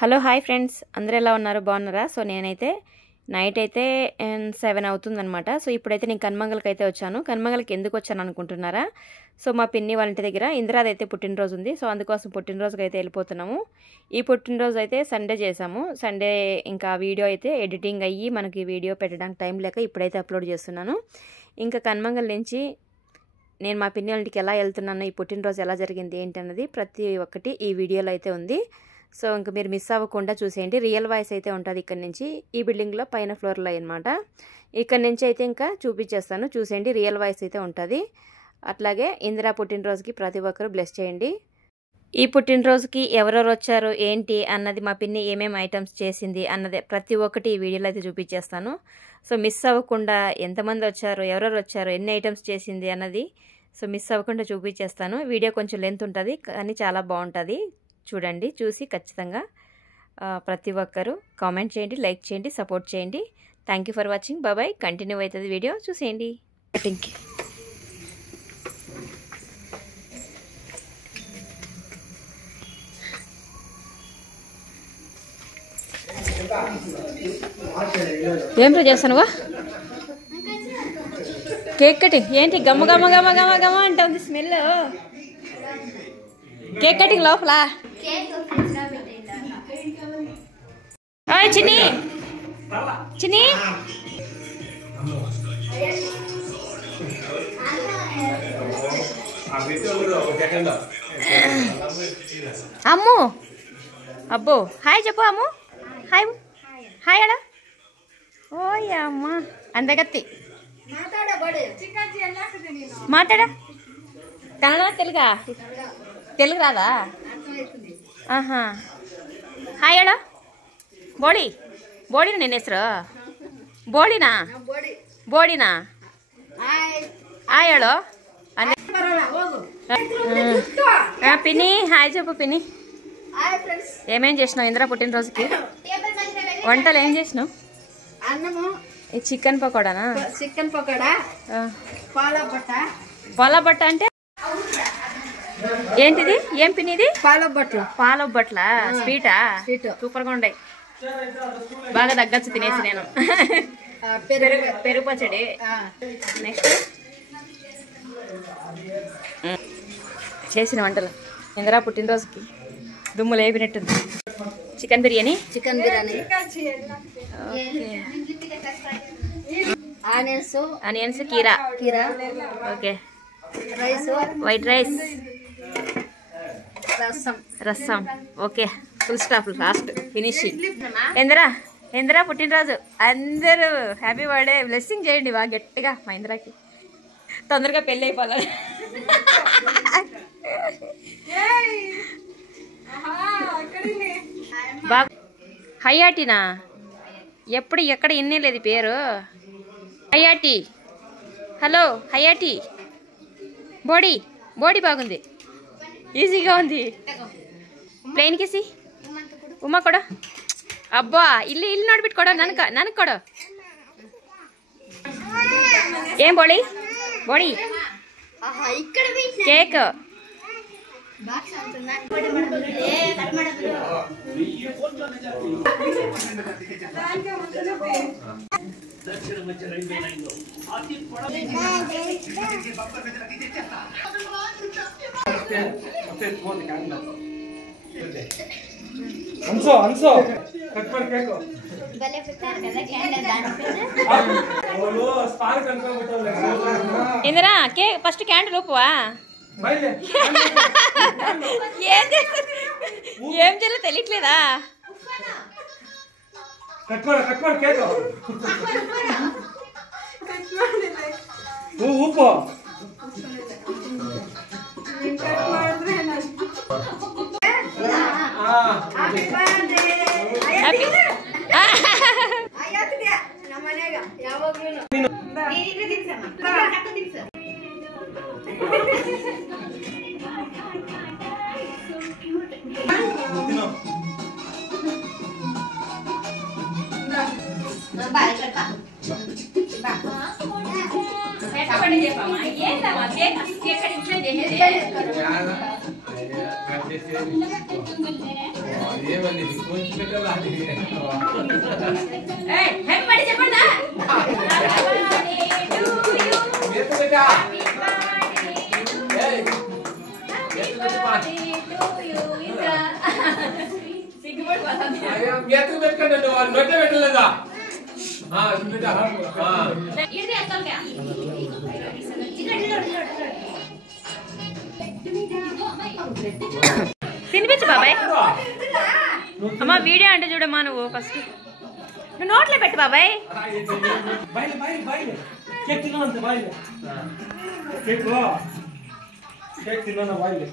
Hello hi friends, అందరూ ఎలా ఉన్నారు? బాగున్నారా? సో నేనైతే నైట్ అయితే 7 అవుతుందన్నమాట. సో ఇప్పుడైతే నేను కన్మంగల్కి అయితే వచ్చాను. కన్మంగల్కి ఎందుకు వచ్చాను అనుకుంటున్నారా? సో మా పిన్ని వాళ్ళ ఇంటి దగ్గర ఇందిరాది అయితే పుట్టినరోజు ఉంది. సో అందుకోసం పుట్టినరోజుకి అయితే వెళ్ళిపోతున్నాము. ఈ పుట్టినరోజు అయితే సండే చేసాము. సండే ఇంకా వీడియో అయితే ఎడిటింగ్ అయ్యి మనకి వీడియో పెట్టడానికి టైం లేక ఇప్పుడైతే అప్లోడ్ చేస్తున్నాను. ఇంకా కన్మంగల్ నుంచి నేను మా పిన్ని వాళ్ళ ఇంటికి ఎలా వెళ్తున్నాను, ఈ పుట్టినరోజు ఎలా జరిగింది ఏంటి అన్నది ప్రతి ఒక్కటి ఈ వీడియోలో అయితే ఉంది. సో ఇంకా మీరు మిస్ అవ్వకుండా చూసేయండి. రియల్ వాయిస్ అయితే ఉంటుంది ఇక్కడ నుంచి. ఈ బిల్డింగ్లో పైన ఫ్లోర్లో అనమాట. ఇక్కడ నుంచి అయితే ఇంకా చూపించేస్తాను, చూసేయండి. రియల్ వాయిస్ అయితే ఉంటుంది. అట్లాగే ఇందిరా పుట్టినరోజుకి ప్రతి ఒక్కరు బ్లెస్ చేయండి. ఈ పుట్టినరోజుకి ఎవరెవరు వచ్చారు ఏంటి అన్నది, మా పిన్ని ఏమేమి ఐటమ్స్ చేసింది అన్నది ప్రతి ఒక్కటి ఈ వీడియోలో అయితే చూపించేస్తాను. సో మిస్ అవ్వకుండా ఎంతమంది వచ్చారు, ఎవరెవరు వచ్చారు, ఎన్ని ఐటమ్స్ చేసింది అన్నది సో మిస్ అవ్వకుండా చూపించేస్తాను. వీడియో కొంచెం లెంత్ ఉంటుంది కానీ చాలా బాగుంటుంది. చూడండి, చూసి ఖచ్చితంగా ప్రతి ఒక్కరు కామెంట్ చేయండి, లైక్ చేయండి, సపోర్ట్ చేయండి. Thank you for watching. Bye. Continue అవుతుంది వీడియో, చూసేయండి. కటింగ్కి ఏం చేస్తానువా? కేక్ కటింగ్ ఏంటి? గమ్మ గమ్మ గమ్మ గమ్మ గమ్మ అంటుంది స్మెల్. కేక్ కటింగ్ లోపల చిన్ని చిన్ని అమ్ము అబ్బో హాయ్ చెప్పు అమ్ము. హాయ్ హాయ్ అడా. ఓయ్ అమ్మ అందగత్తి మాట్లాడా. కన్నడ తెలుగా? తెలుగు రాదా? ఆహా. హాయ్ అడా. ಬೋಡಿ ಬೋಡಿನ ನಿನ್ನ ಹೆಸರು? ಬೋಡಿನಾ ಬೋಡಿನಾ హాయ్ ಹೇಳು. పిన్ని హాయ్ చెప్పు. పిన్ని ఏమేం చేసినావు ఇందిరా పుట్టినరోజుకి? వంటలు ఏం చేసినావు? అన్నము, చికెన్ పకోడానా? చికెన్ పకోడా, పాల బట్ట అంటే ఏంటిది? ఏం పిన్ని ఇది? పాలొబ్బట్లు. పాలొబ్బట్ల స్వీటా? సూపర్ గా ఉండే, బాగా తగ్గచ్చు తినేసి నేను. పెరుగు పచ్చడి. నెక్స్ట్ చేసిన వంటలు ఇందిరా పుట్టినరోజుకి దుమ్ము లేపినట్టుంది. Chicken biryani. Chicken biryani, onions, కీరా. ఓకే. రైస్, వైట్ రైస్, రసం. Okay, full stop. Last finishing. Indira పుట్టినరోజు అందరూ హ్యాపీ బర్త్డే బ్లెస్సింగ్ చేయండి బాగా గట్టిగా. మా ఇందిరాకి తొందరగా పెళ్ళి అయిపోవాలి. బాగా హయాటినా? ఎప్పుడు ఎక్కడ ఇన్నే లేదు పేరు. హయాటి. హలో హయాటి. బోడీ బాగుంది, ఈజీగా ఉంది. ప్లేన్ కిసి ఉమ్మా కూడా. అబ్బా ఇల్లు నడిపెట్టుకోడా ననకు కూడా. ఏం బోడీ కేక్. అన్సో కట్ ಮಾಡಿ ಕೇಕು భలే పెట్టారు కదా క్యాండిల్ దానిపైన. ఓలో స్పార్క్ కనుకోబెట్టాలి. ఇందిరా కేక్ ఫస్ట్ క్యాండిల్ ఊపువా? బైలే ఏం చేయాలో తెలియట్లేదా? కట్ ಮಾಡಿ ಕೇಕು ఊపు. చెప్పమ్మా ఏంటమ్మా కేక్ ఇంట్లో చేసేది? పెట్టలేదా తినిపించు బాబాయ్. అమ్మా వీడియో అంటే చూడమ్మా నువ్వు ఫస్ట్ నువ్వు నోట్లో పెట్టు బాబాయ్. కేక్ తిన్నా బాయిలే కేక్ కేక్ తిన్నా బాయిలే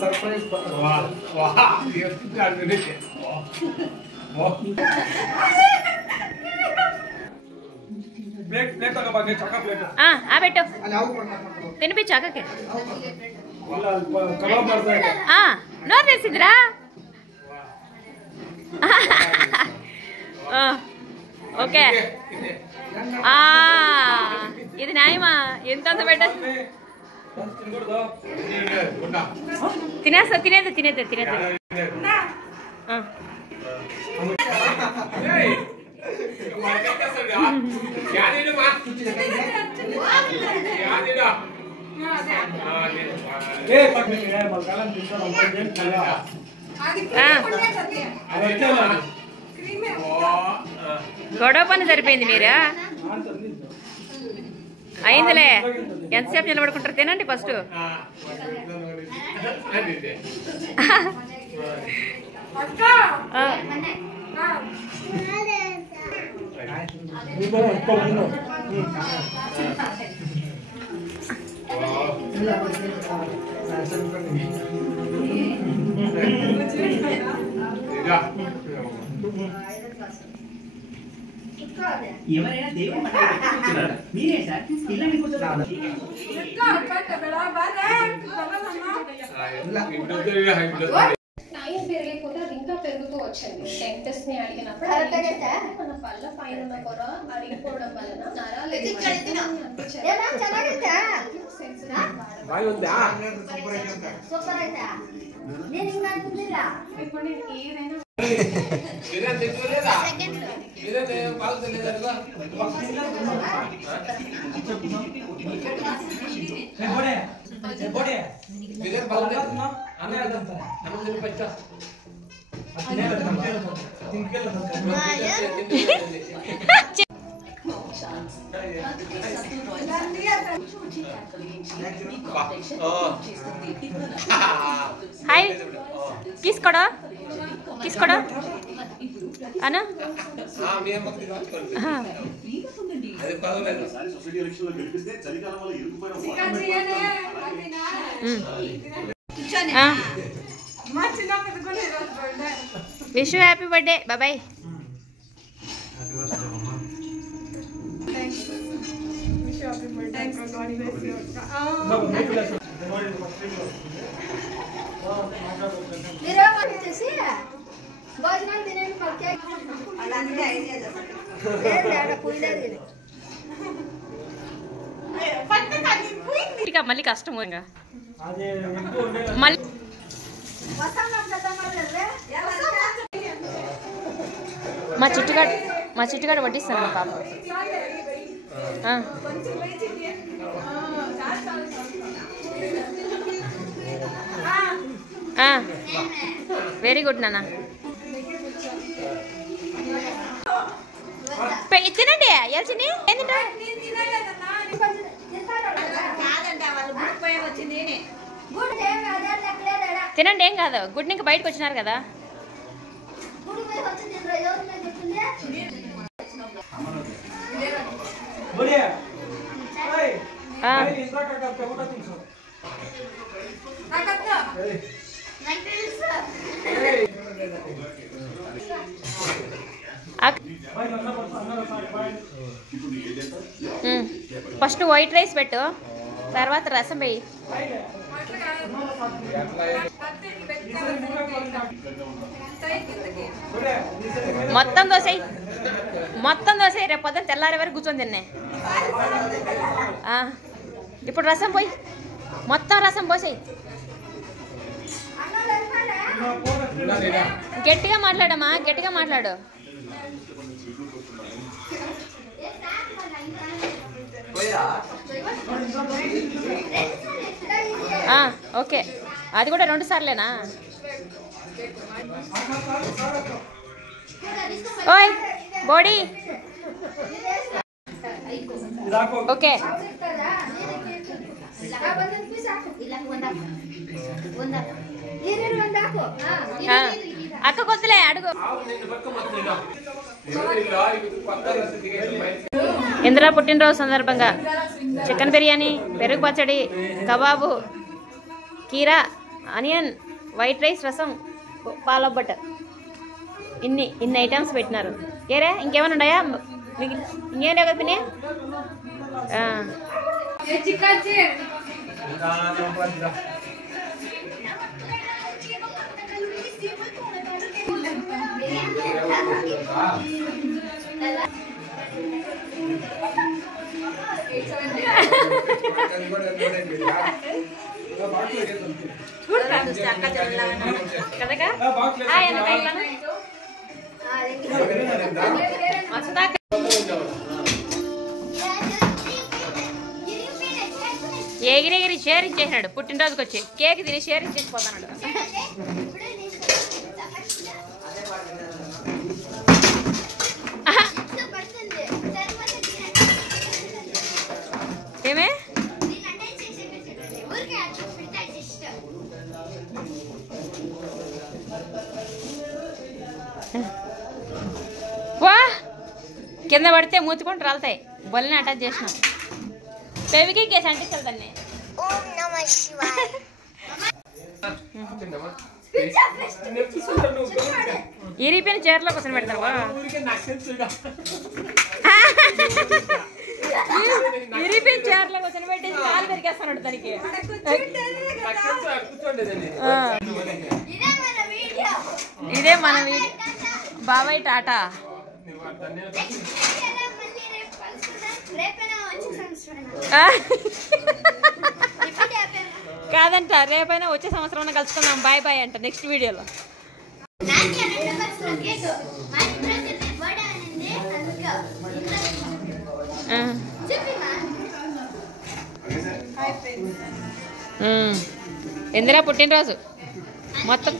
ಸರ್ಪ್ರೈಸ್ ప్లేట్ ప్లేట్ బాగా చక్క ప్లేట్ పెట్టు తినిపించు అక్కకి. కబాబ్ పడతాయి నోరు తెసిందిరా. ఓకే ఇది న్యాయమా? ఎంత పెట్ట తినేస్తా. తినేది తినేది తినేది గొడవ పని సరిపోయింది. మీరా అయిందిలే, ఎంతసేపు నిలబడుకుంటారు? తినండి ఫస్ట్. ఎవరైనా దేవుని మీరే సార్ పిల్లల్ని టైం పెరిగిపోతే అది ఇంకా పెరుగుతూ వచ్చింది. డెంటిస్ట్ ని అడిగినప్పుడు మన పళ్ళ పైన ఉన్న పొర అరిగిపోవడం వలన నరాలు ఇప్పుడు నేను ఏదైనా హాయ్ తీసుకోడా తీసుకోడా అనా విష్ హ్యాపీ బర్త్డే బాబాయ్. భోజనాలు తినండి మళ్ళీ కష్టం మళ్ళీ మా చిట్టుగాడు వడ్డిస్తాను మా పాప. వెరీ గుడ్ నాన్న. తినండి ఎల్చిని తినండి, ఏం కాదు. గుడ్ ఇంకా బయటకు వచ్చినారు కదా. ఫస్ట్ వైట్ రైస్ పెట్టు, తర్వాత రసం వేయి. మొత్తం దోసేయి, మొత్తం దోసేయి. రేపు పొద్దున తెల్లారి వరకు కూర్చొని తిన్నే. ఇప్పుడు రసం పోయి, మొత్తం రసం పోసేయి. గట్టిగా మాట్లాడమ్మా, గట్టిగా మాట్లాడు. ఓకే, అది కూడా 2 సార్లేనా? ఓయ్ బోడీ. ఓకే, అక్క కొత్తలే అడుగు. ఇందిరా పుట్టినరోజు సందర్భంగా చికెన్ బిర్యానీ, పెరుగు పచ్చడి, కబాబు, కీరా, ఆనియన్, వైట్ రైస్, రసం, పాలొబ్బట, ఇన్ని ఐటమ్స్ పెట్టినారు. ఏరే ఇంకేమైనా ఉన్నాయా? ఇంకేం లేవు కదా పిన్ని? ఎగిరెగిరి షేర్ ఇచ్చేసినాడు. పుట్టినరోజుకి వచ్చి కేక్ తిని షేర్ ఇచ్చేసిపోతాడు. ఏమే వా, కింద పడితే మూతుకుంటూ రాలుతాయి. బొల్లని అటాచ్ చేసినాం. పెవికి కేసు అంటించాలి దాన్ని. ఇరిపోయిన చీరలో కూర్చొని పెడతావా? ఇరిపోయిన చీరలో కూర్చొని పెట్టి కాలు పెరిగేస్తాను దానికి. ఇదే మన వీడియో. బాబాయ్ టాటా. కాదంట, రేపైనా వచ్చే సంవత్సరం కలుసుకుందాం. బాయ్ బాయ్ అంట నెక్స్ట్ వీడియోలో. ఇందిరా పుట్టినరోజు మొత్తం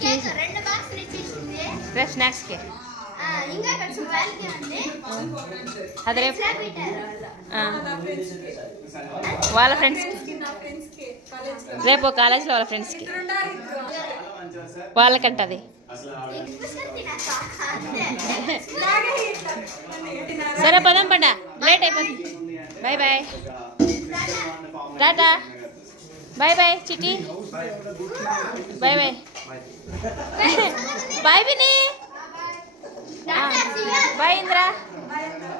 రేపు స్నాక్స్కి అది రేపు వాళ్ళ ఫ్రెండ్స్కి, రేపు కాలేజీలో వాళ్ళ ఫ్రెండ్స్కి వాళ్ళకంట అది. సరే పదం పండ, లేట్ అయిపోతుంది. బాయ్ బాయ్ టాటా. Bye bye Chitti. Bye bye bye Vini. Bye Indra.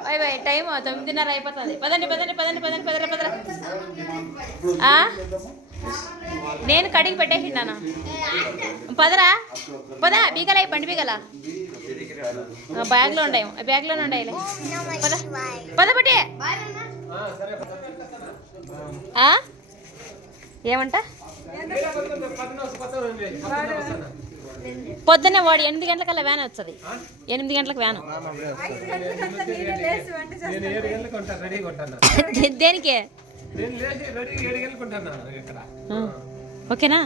Bye bye. Time 9:30 అయిపోతుంది. పదండి పదండి పదండి పదండి పదరా పదరా. నేను కడిగి పెట్టేసిండాను. పదరా పదా. బీగల బండి బీగల బ్యాగ్లో ఉండాయి, బ్యాగ్లోనే ఉండాయి. పద పద పట్టి. ఏమంట పొద్దున్నే వాడు 8 గంటలకల్లా వ్యాన్ వస్తుంది. 8 గంటలకు వ్యాను. దేనికి? ఓకేనా?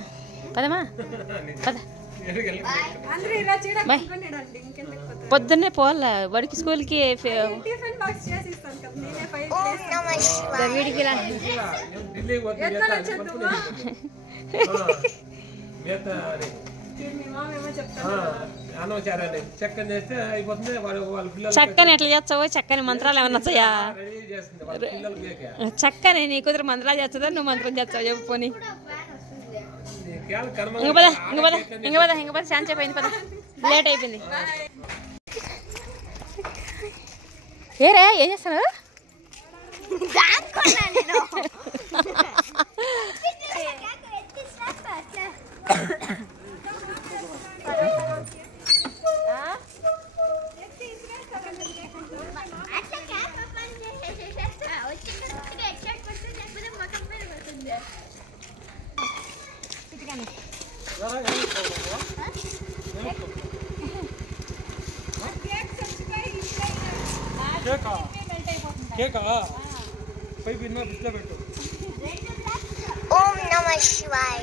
పదమా పద. బాయ్. పొద్దున్నే పోవాలా వాడికి స్కూల్కి. వీడికి చక్కని ఎట్లా చేస్తావో? చక్కని మంత్రాలు ఏమన్నా వచ్చాయా? చక్కని నీ కుదిరి మంత్రాలు చేస్తుందా? నువ్వు మంత్రం చేస్తావు చెప్పు. పోనీ ఇంక పద ఇంక పద ఇంక పద ఇంక పద. శాంతి అయిపోయింది. పద, లేట్ అయిపోయింది. ఏరా ఏం చేస్తున్నారు? కేకా కేకా పై బిన్న బిస్లో పెట్టు ఓం నమః శివాయ.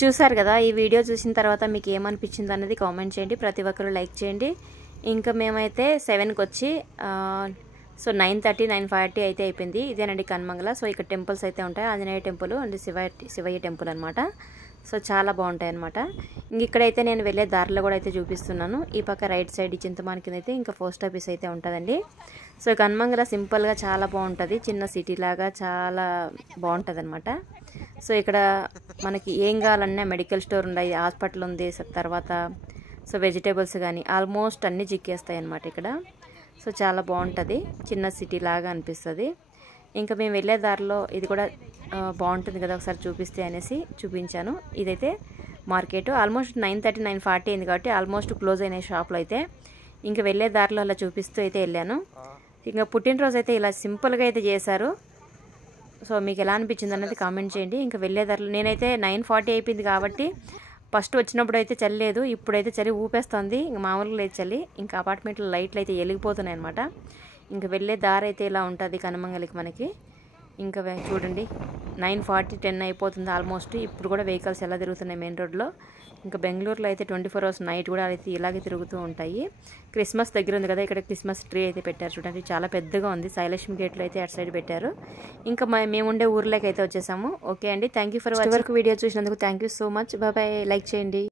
చూసారు కదా, ఈ వీడియో చూసిన తర్వాత మీకు ఏమనిపించింది అన్నది కామెంట్ చేయండి. ప్రతి ఒక్కరు లైక్ చేయండి. ఇంకా మేమైతే 7కి వచ్చి సో 9:30 9:40 అయితే అయిపోయింది. ఇదేనండి కన్మంగళ. సో ఇక్కడ టెంపుల్స్ అయితే ఉంటాయి, Anjaneya temple and Shivayya temple అనమాట. సో చాలా బాగుంటాయి అనమాట. ఇంక ఇక్కడైతే నేను వెళ్ళే దారిలో కూడా అయితే చూపిస్తున్నాను. ఈ పక్క రైట్ సైడ్ చింతమాన్ కింద అయితే ఇంకా పోస్ట్ ఆఫీస్ అయితే ఉంటుందండి. సో కన్మంగళ సింపుల్గా చాలా బాగుంటుంది, చిన్న సిటీ లాగా చాలా బాగుంటుంది అనమాట. సో ఇక్కడ మనకి ఏం కావాలన్నా మెడికల్ స్టోర్ ఉన్నాయి, హాస్పిటల్ ఉంది, తర్వాత సో వెజిటేబుల్స్ కానీ ఆల్మోస్ట్ అన్నీ చిక్కేస్తాయి అనమాట ఇక్కడ. సో చాలా బాగుంటుంది, చిన్న సిటీ లాగా అనిపిస్తుంది. ఇంకా మేము వెళ్ళే దారిలో ఇది కూడా బాగుంటుంది కదా ఒకసారి చూపిస్తే అనేసి చూపించాను. ఇదైతే మార్కెట్ ఆల్మోస్ట్ 9:30 9:40 అయింది కాబట్టి ఆల్మోస్ట్ క్లోజ్ అయిన షాప్లో అయితే ఇంకా వెళ్ళే దారిలో అలా చూపిస్తూ అయితే వెళ్ళాను. ఇంకా పుట్టినరోజు అయితే ఇలా సింపుల్గా అయితే చేశారు. సో మీకు ఎలా అనిపించింది అన్నది కామెంట్ చేయండి. ఇంకా వెళ్ళే దారిలో నేనైతే 9:40 అయిపోయింది కాబట్టి ఫస్ట్ వచ్చినప్పుడు అయితే చలి లేదు, ఇప్పుడైతే చలి ఊపేస్తుంది. ఇంకా మామూలుగా లేదు చలి. ఇంకా అపార్ట్మెంట్లో లైట్లు అయితే వెలిగిపోతున్నాయి అనమాట. ఇంకా వెళ్ళే దారి అయితే ఇలా ఉంటుంది కనుమంగలికి మనకి. ఇంకా చూడండి 9:40 10 అయిపోతుంది ఆల్మోస్ట్. ఇప్పుడు కూడా వెహికల్స్ ఎలా తిరుగుతున్నాయి మెయిన్ రోడ్లో. ఇంకా బెంగళూరులో అయితే 24 hours నైట్ కూడా అయితే ఇలాగే తిరుగుతూ ఉంటాయి. క్రిస్మస్ దగ్గర ఉంది కదా, ఇక్కడ క్రిస్మస్ ట్రీ అయితే పెట్టారు చూడండి, చాలా పెద్దగా ఉంది. సాయిలక్ష్మి గేట్లో అయితే అటు సైడ్ పెట్టారు. ఇంకా మేము ఉండే ఊర్లోకి అయితే వచ్చేసాము. ఓకే అండి, థ్యాంక్ యూ ఫర్ వాచింగ్. వరకు వీడియో చూసినందుకు thank you so much. Bye, like చేయండి.